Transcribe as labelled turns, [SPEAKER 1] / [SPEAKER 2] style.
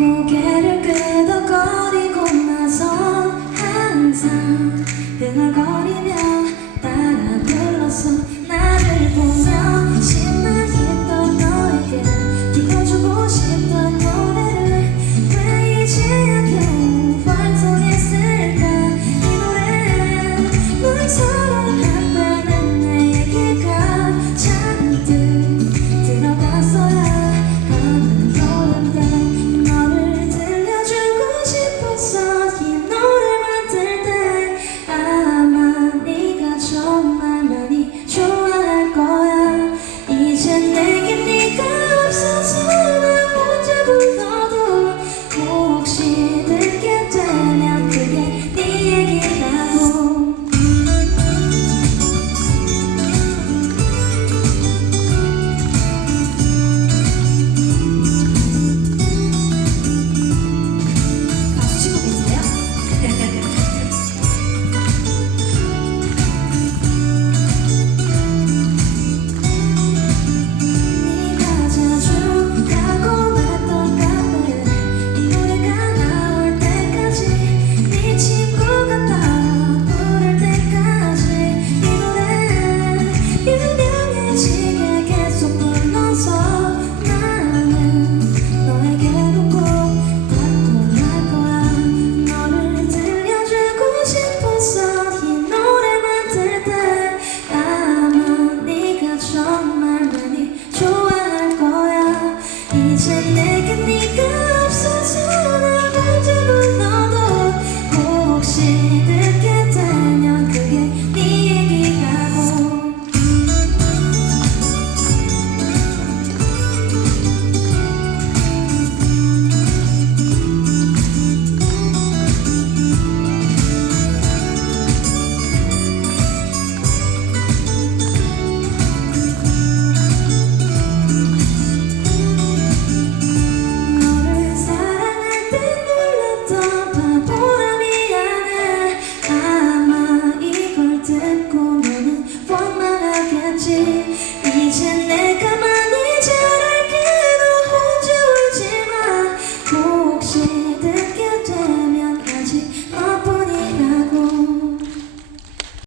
[SPEAKER 1] 고개를 끄덕거리고 나서 항상 흥얼거리며 이제 내게 네가 없어져 나 뭔지 몰라도 혹시